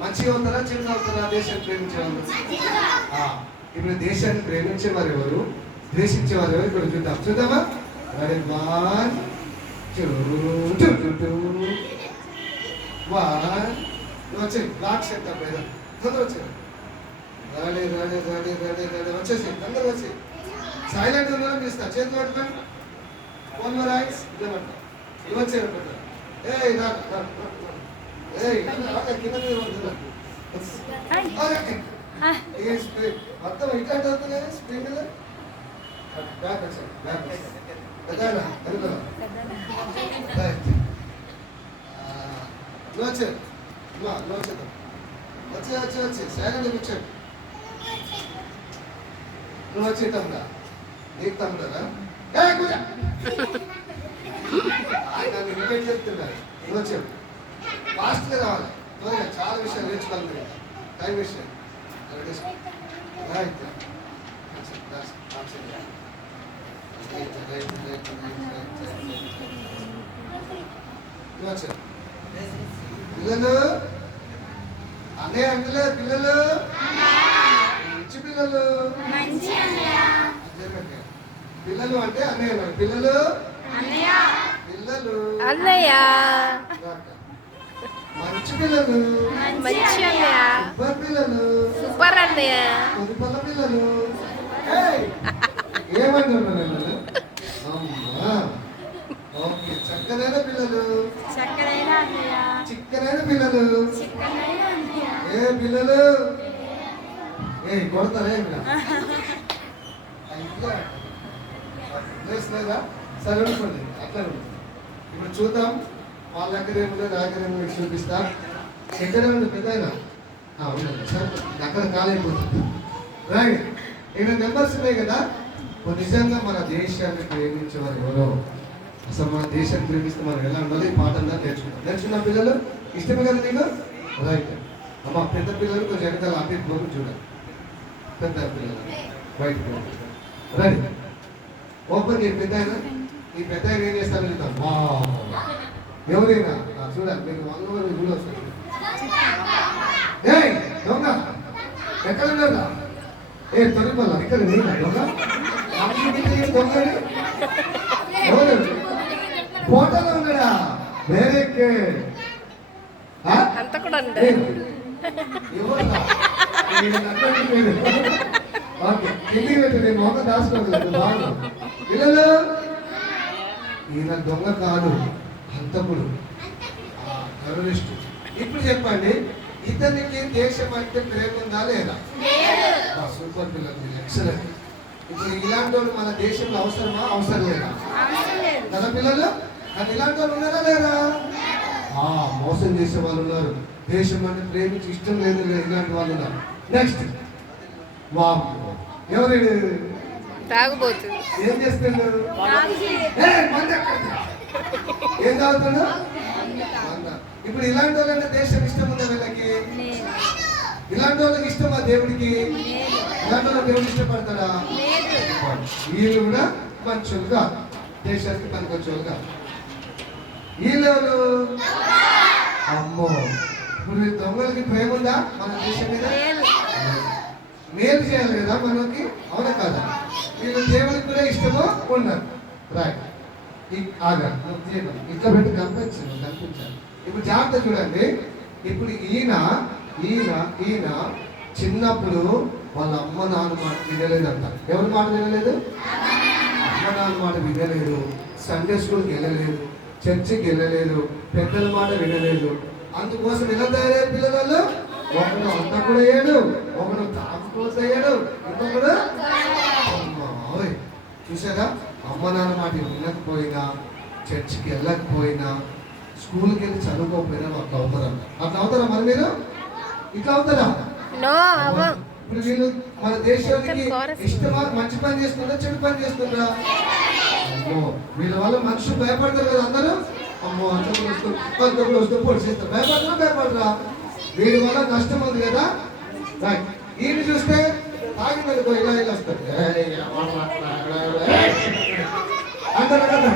మంచిగా అవుతారా చెడుగా అవుతారా దేశాన్ని ప్రేమించే వాళ్ళు? ఇప్పుడు దేశాన్ని ప్రేమించే వారు ఎవరు, ద్వేషించే వారు ఎవరు? ఇక్కడ చూద్దాం. చూద్దామా? One two two two two one. వచ్చేది బ్లాక్ సెట్ అప్ ఏదో తొందర వచ్చేది. Ready ready ready ready ready వచ్చేసి అందరూ వచ్చి సైలెంట్ ఉన్నారని పిలుస్తా. చేతులు పట్టుకొని ఫోన్ మరి ఐస్ ఇవ్వమంటా. ఇవి వచ్చారు ఏ కింద మొత్తం ఇట్లాంటి అవుతుంది స్పీడ్ బ్యాక్ వచ్చాను బ్యాక్ పెద్ద అనుకున్నాం వచ్చారు వచ్చేద్దాం వచ్చి వచ్చి వచ్చి సైలెంట్ కూర్చోండి. నువ్వు వచ్చి తమ్ముడా నీకు తమ్ముడా కూర్చో ఆయన రిపీట్ చెప్తున్నారు. నువ్వు వచ్చావు ఫాస్ట్గా రావాలి త్వరగా చాలా విషయాలు నేర్చుకోవాలి. టైం విషయం పిల్లలు అనే అంటే పిల్లలు మంచి పిల్లలు పిల్లలు అంటే అన్నయ్య పిల్లలు పిల్లలు అన్నయ్య మంచి పిల్లలు మంచి అన్నయ్య సూపర్ పిల్లలు సూపర్ అన్నయ్య పొదుపల పిల్లలు ఏమంటున్నారు? అమ్మా ఓకే చక్కనైన పిల్లలు చక్కనైన అన్నయ్య చిక్కనైన పిల్లలు చిక్కనైన అన్నయ్య ఏ పిల్లలు ఏ కొడతారా లేదా సరే అనుకోండి అట్లా ఇప్పుడు చూద్దాం. వాళ్ళ దగ్గర ఏముందో నా దగ్గర ఏమో చూపిస్తా. ఎక్కడ ఉంది పెద్ద సరే అక్కడ కాలైపోతుంది. రైట్ ఇక్కడ నెంబర్స్ ఉన్నాయి కదా. నిజంగా మన దేశాన్ని ప్రేమించే వారు ఎవరో, అసలు మన దేశాన్ని ప్రేమిస్తే మనం ఎలా ఉండాలి పాఠంగా నేర్చుకున్నాం పిల్లలు ఇష్టమే కదా నీకు? రైట్ అమ్మ పెద్ద పిల్లలు కొంచెం వెనకాల అటు చూడాలి. పెద్ద పిల్లలు రైట్ రైట్ ఓపెన్ చేయండి. పెద్ద ఆయన ఈ పెద్ద ఆయన ఏం చేస్తారో చూద్దాం. ఎవరైనా చూడాలి మీకు వంద చూడొచ్చు. ఏ దొంగ ఎక్కడ ఉన్నారా? ఏ తొలిపల్ల ఇక్కడ దొంగ దొంగ ఎవరు ఫోటోలో ఉన్నాడా? వేరే అంత కూడా ఓకే కిందికి పెట్టి నేను మొక్క దాచుకోగలను బాగా. పిల్లలు ఈయన దొంగ కాదు, హంతకుడు, టెర్రరిస్టు. ఇప్పుడు చెప్పండి ఇతనికి దేశం అంటే ప్రేమ ఉందా లేదా? సూపర్ పిల్లలు ఎక్సలెంట్. ఇప్పుడు ఇలాంటి వాళ్ళు మన దేశంలో అవసరమా అవసరం లేదా కదా పిల్లలు? కానీ ఇలాంటి వాళ్ళు ఉన్నారా లేరా? మోసం చేసే వాళ్ళు ఉన్నారు. దేశం అంటే ప్రేమించి ఇష్టం లేదు ఇలాంటి వాళ్ళు ఉన్నారు. నెక్స్ట్ ఎవరు తాగుబోతు ఏం చేస్తున్నాడు? ఏం తాగుతున్నా? ఇప్పుడు ఇలాంటి వాళ్ళంటే దేశం ఇష్టం ఉందా వీళ్ళకి? ఇలాంటి వాళ్ళకి ఇష్టమా దేవుడికి? ఇలాంటి వాళ్ళు దేవుడు ఇష్టపడతాడా? వీళ్ళు కూడా మంచోళ్ళుగా దేశానికి పనికొచ్చేవాళ్ళుగా. వీళ్ళెవరు? అమ్మో ఇప్పుడు దొంగలకి ప్రేమ ఉందా మన దేశం మీద? మేలు చేయాలి కదా మనకి, అవునా కాదా? వీళ్ళు దేవుడికి కూడా ఇష్టమో ఉన్నారు. రైట్ ఆగా ఇట్లా పెట్టి కనిపించాలి. ఇప్పుడు జాగ్రత్త చూడండి. ఇప్పుడు ఈయన ఈయన ఈయన చిన్నప్పుడు వాళ్ళ అమ్మ నాన్న మాట వినలేదు అంట. ఎవరి మాట వినలేదు? అమ్మ నాన్న మాట వినలేదు. సండే స్కూల్కి వెళ్ళలేదు, చర్చికి వెళ్ళలేదు, పెద్దల మాట వినలేదు. అందుకోసం ఎలా తయారయ్యారు పిల్లలు? ఒకడు అంత కూడా అయ్యాడు, ఒకడు తాగుకోసం అయ్యాడు, ఇంకొకడు చూసారా? అమ్మ నాన్న మాట వినకపోయినా, చర్చికి వెళ్ళకపోయినా, స్కూల్కి వెళ్ళి చదువుకోకపోయినా అట్లా అవుతారంట. అట్లా అవుతారా మరి మీరు? ఇట్లా అవుతారా? ఇప్పుడు వీళ్ళు మన దేశానికి ఇష్టమా? మంచి పని చేస్తుందా చెడు పని చేస్తుందా? అమ్మో వీళ్ళ వల్ల మనుషులు భయపడతారు కదా అందరూ. అమ్మో అంతకులు వస్తూ పొడిచేస్తారు. భయపడరా? వీడి వల్ల కష్టం ఉంది కదా. రైట్ ఈయన చూస్తే తాగిన ఇలా వస్తారు అంటారు కదా.